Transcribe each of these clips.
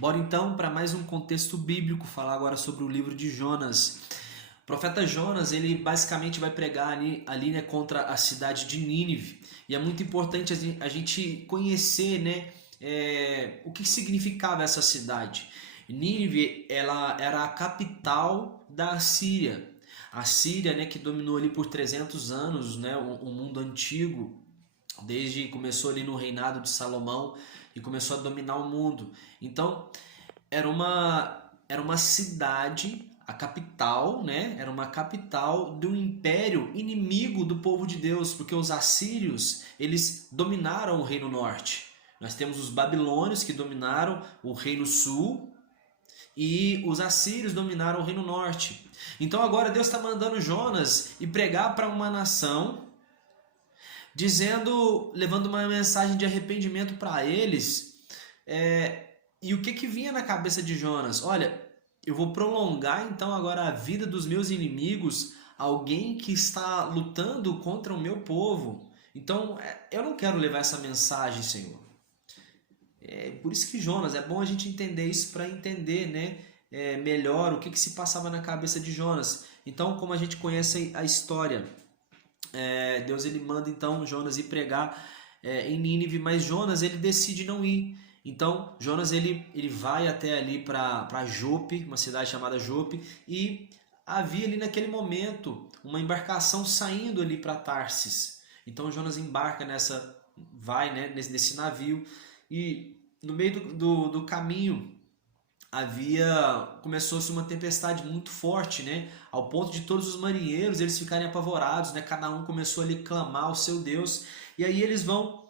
Bora então para mais um contexto bíblico, falar agora sobre o livro de Jonas. O profeta Jonas, ele basicamente vai pregar ali, né, contra a cidade de Nínive. E é muito importante a gente conhecer, né, o que significava essa cidade. Nínive, ela era a capital da Assíria. A Síria, né, que dominou ali por 300 anos, né, o mundo antigo, desde começou ali no reinado de Salomão e começou a dominar o mundo. Então, era uma cidade, a capital, né? Era uma capital do império inimigo do povo de Deus, porque os assírios, eles dominaram o reino norte. Nós temos os babilônios que dominaram o reino sul e os assírios dominaram o reino norte. Então agora Deus está mandando Jonas ir pregar para uma nação, dizendo, levando uma mensagem de arrependimento para eles. E o que vinha na cabeça de Jonas? Olha, eu vou prolongar então agora a vida dos meus inimigos, alguém que está lutando contra o meu povo. Então, eu não quero levar essa mensagem, Senhor. É por isso que Jonas, é bom a gente entender isso para entender, né, melhor o que se passava na cabeça de Jonas. Então, como a gente conhece a história, Deus ele manda então Jonas ir pregar em Nínive, mas Jonas ele decide não ir. Então Jonas ele vai até ali para Jope, uma cidade chamada Jope, e havia ali naquele momento uma embarcação saindo ali para Tarsis. Então Jonas embarca vai, né, nesse navio, e no meio do caminho começou-se uma tempestade muito forte, né? Ao ponto de todos os marinheiros eles ficarem apavorados, né? Cada um começou ali a clamar ao seu Deus, e aí eles vão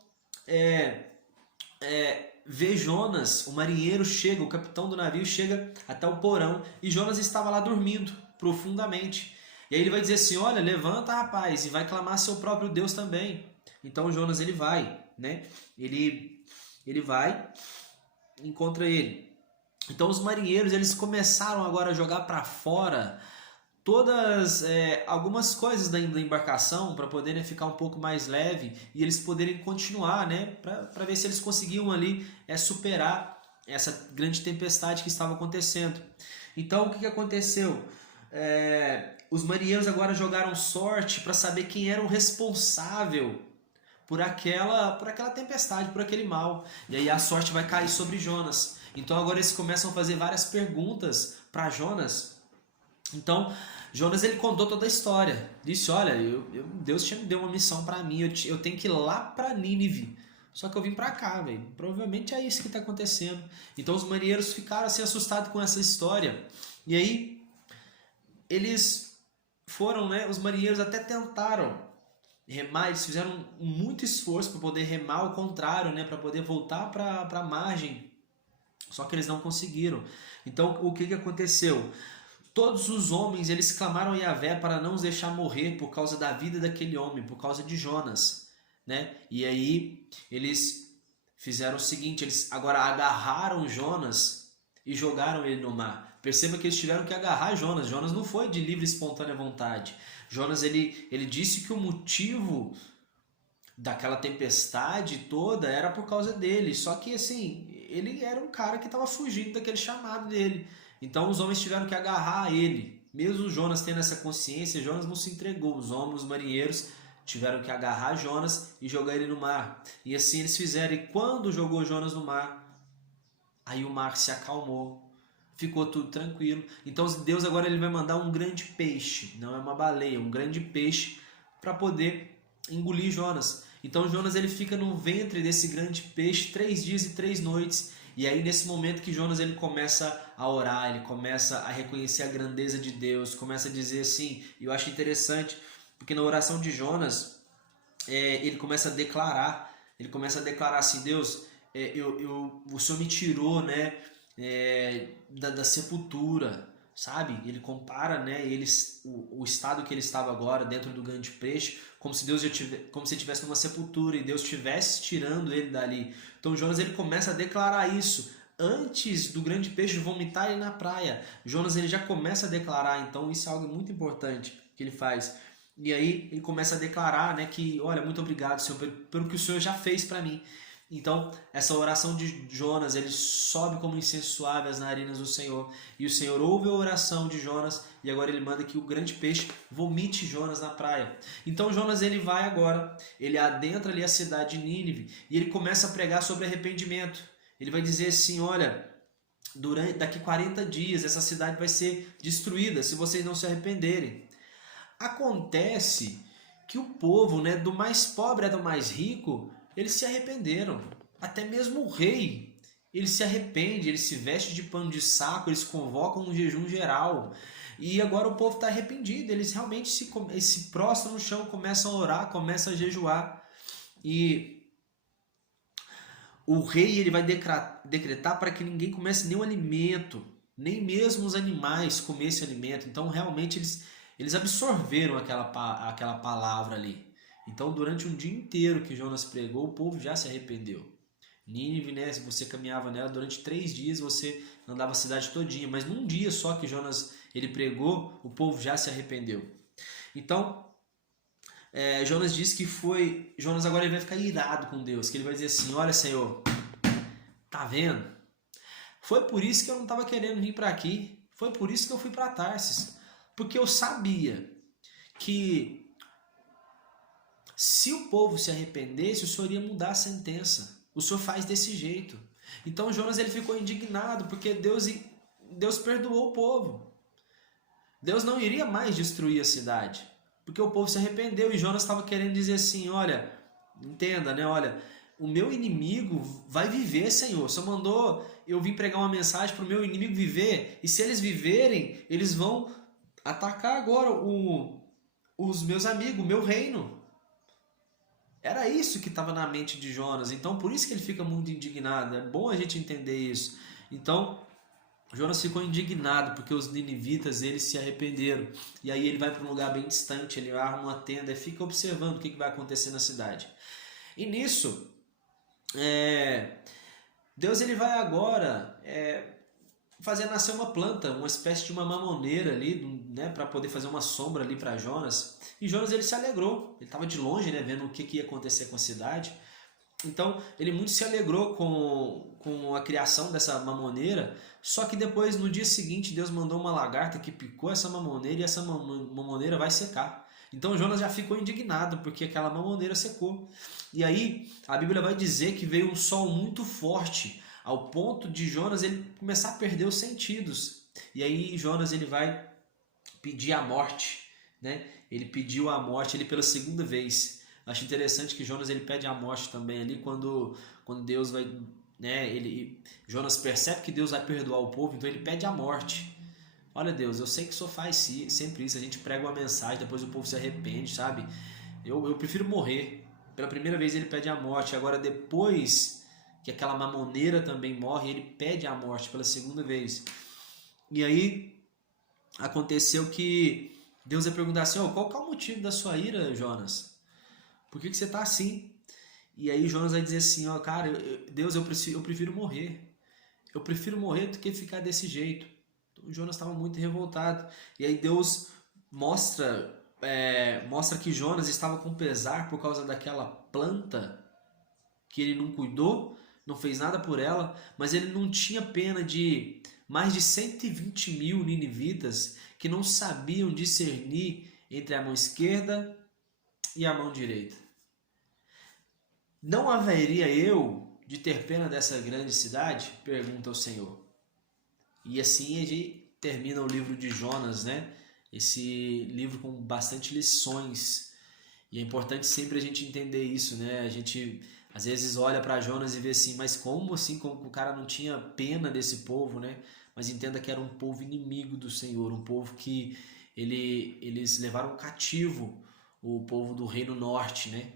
ver Jonas. O marinheiro chega, o capitão do navio chega até o porão, e Jonas estava lá dormindo profundamente. E aí ele vai dizer assim: olha, levanta, rapaz, e vai clamar a seu próprio Deus também. Então Jonas ele vai, né? Ele vai, encontra ele. Então os marinheiros eles começaram agora a jogar para fora algumas coisas da embarcação para poderem ficar um pouco mais leve e eles poderem continuar, né, para ver se eles conseguiam ali superar essa grande tempestade que estava acontecendo. Então o que aconteceu? Os marinheiros agora jogaram sorte para saber quem era o responsável por aquela tempestade, por aquele mal. E aí a sorte vai cair sobre Jonas. Então agora eles começam a fazer várias perguntas para Jonas. Então Jonas ele contou toda a história. Disse: olha, Deus me deu uma missão para mim, eu tenho que ir lá para Nínive. Só que eu vim para cá, velho. Provavelmente é isso que está acontecendo. Então os marinheiros ficaram assim assustados com essa história. E aí eles foram, né? Os marinheiros até tentaram remar, eles fizeram muito esforço para poder remar ao contrário, né? Para poder voltar para a margem. Só que eles não conseguiram. Então o que aconteceu? Todos os homens eles clamaram a Yahvé para não os deixar morrer por causa da vida daquele homem, por causa de Jonas, né? E aí eles fizeram o seguinte: eles agora agarraram Jonas e jogaram ele no mar. Perceba que eles tiveram que agarrar Jonas. Jonas não foi de livre e espontânea vontade. Jonas ele disse que o motivo daquela tempestade toda era por causa dele. Só que assim, ele era um cara que estava fugindo daquele chamado dele. Então os homens tiveram que agarrar ele. Mesmo Jonas tendo essa consciência, Jonas não se entregou. Os homens, os marinheiros, tiveram que agarrar Jonas e jogar ele no mar. E assim eles fizeram. E quando jogou Jonas no mar, aí o mar se acalmou. Ficou tudo tranquilo. Então Deus agora ele vai mandar um grande peixe. Não é uma baleia, um grande peixe para poder engolir Jonas. Então Jonas ele fica no ventre desse grande peixe 3 dias e 3 noites. E aí nesse momento que Jonas ele começa a orar, ele começa a reconhecer a grandeza de Deus, começa a dizer assim, e eu acho interessante, porque na oração de Jonas, ele começa a declarar assim: Deus, o Senhor me tirou, né, da sepultura, sabe? Ele compara, né, o estado que ele estava agora dentro do grande peixe, como se Deus como se ele estivesse numa sepultura e Deus estivesse tirando ele dali. Então Jonas ele começa a declarar isso antes do grande peixe vomitar ele na praia. Jonas ele já começa a declarar, então isso é algo muito importante que ele faz. E aí ele começa a declarar, né, que olha, muito obrigado, Senhor, pelo que o Senhor já fez para mim. Então, essa oração de Jonas, ele sobe como incenso suave às narinas do Senhor. E o Senhor ouve a oração de Jonas e agora ele manda que o grande peixe vomite Jonas na praia. Então Jonas ele vai agora, ele adentra ali a cidade de Nínive e ele começa a pregar sobre arrependimento. Ele vai dizer assim, olha, daqui 40 dias essa cidade vai ser destruída se vocês não se arrependerem. Acontece que o povo, né, do mais pobre ao mais rico, eles se arrependeram. Até mesmo o rei, ele se arrepende, ele se veste de pano de saco, eles convocam um jejum geral. E agora o povo está arrependido, eles realmente se prostram no chão, começam a orar, começam a jejuar. E o rei ele vai decretar para que ninguém comece nenhum alimento, nem mesmo os animais comessem alimento. Então realmente eles absorveram aquela palavra ali. Então, durante um dia inteiro que Jonas pregou, o povo já se arrependeu. Nínive, né, se você caminhava nela durante 3 dias, você andava a cidade todinha. Mas num dia só que Jonas ele pregou, o povo já se arrependeu. Então, Jonas disse que foi... Jonas agora ele vai ficar irado com Deus, que ele vai dizer assim, olha Senhor, tá vendo? Foi por isso que eu não estava querendo vir para aqui. Foi por isso que eu fui para Tarsis. Porque eu sabia que se o povo se arrependesse, o Senhor ia mudar a sentença. O Senhor faz desse jeito. Então Jonas ele ficou indignado porque Deus perdoou o povo. Deus não iria mais destruir a cidade, porque o povo se arrependeu e Jonas estava querendo dizer assim, olha, entenda, né? Olha, o meu inimigo vai viver, Senhor. O Senhor mandou eu vir pregar uma mensagem para o meu inimigo viver, e se eles viverem, eles vão atacar agora os meus amigos, o meu reino. Era isso que estava na mente de Jonas, então por isso que ele fica muito indignado. É bom a gente entender isso. Então Jonas ficou indignado porque os ninivitas eles se arrependeram. E aí ele vai para um lugar bem distante, ele arma uma tenda e fica observando o que vai acontecer na cidade. E nisso, Deus ele vai agora fazer nascer uma planta, uma espécie de uma mamoneira ali, né, para poder fazer uma sombra ali para Jonas. E Jonas ele se alegrou, ele estava de longe, né, vendo o que ia acontecer com a cidade. Então ele muito se alegrou com a criação dessa mamoneira. Só que depois, no dia seguinte, Deus mandou uma lagarta que picou essa mamoneira e essa mamoneira vai secar. Então Jonas já ficou indignado porque aquela mamoneira secou. E aí a Bíblia vai dizer que veio um sol muito forte, ao ponto de Jonas ele começar a perder os sentidos. E aí Jonas ele vai pedir a morte, né? Ele pediu a morte ele pela segunda vez. Acho interessante que Jonas ele pede a morte também ali quando Deus vai, né? Jonas percebe que Deus vai perdoar o povo, então ele pede a morte. Olha Deus, eu sei que o Senhor faz sempre isso, a gente prega uma mensagem, depois o povo se arrepende, sabe? Eu prefiro morrer. Pela primeira vez ele pede a morte, agora depois que aquela mamoneira também morre, ele pede a morte pela segunda vez. E aí aconteceu que Deus vai perguntar assim, qual que é o motivo da sua ira, Jonas? Por que você está assim? E aí Jonas vai dizer assim, cara, Deus, eu prefiro morrer. Eu prefiro morrer do que ficar desse jeito. Então Jonas estava muito revoltado. E aí Deus mostra que Jonas estava com pesar por causa daquela planta que ele não cuidou, não fez nada por ela, mas ele não tinha pena de mais de 120 mil ninivitas que não sabiam discernir entre a mão esquerda e a mão direita. Não haveria eu de ter pena dessa grande cidade? Pergunta o Senhor. E assim a gente termina o livro de Jonas, né? Esse livro com bastante lições. E é importante sempre a gente entender isso, né? A gente às vezes olha para Jonas e vê assim, mas como assim, como o cara não tinha pena desse povo, né? Mas entenda que era um povo inimigo do Senhor, um povo que eles levaram cativo o povo do Reino Norte, né?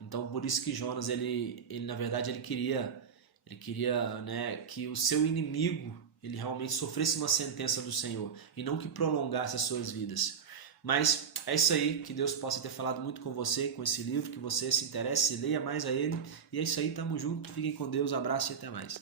Então por isso que Jonas, ele na verdade ele queria, né, que o seu inimigo ele realmente sofresse uma sentença do Senhor e não que prolongasse as suas vidas. Mas é isso aí, que Deus possa ter falado muito com você, com esse livro, que você se interesse, leia mais a ele. E é isso aí, tamo junto, fiquem com Deus, abraço e até mais.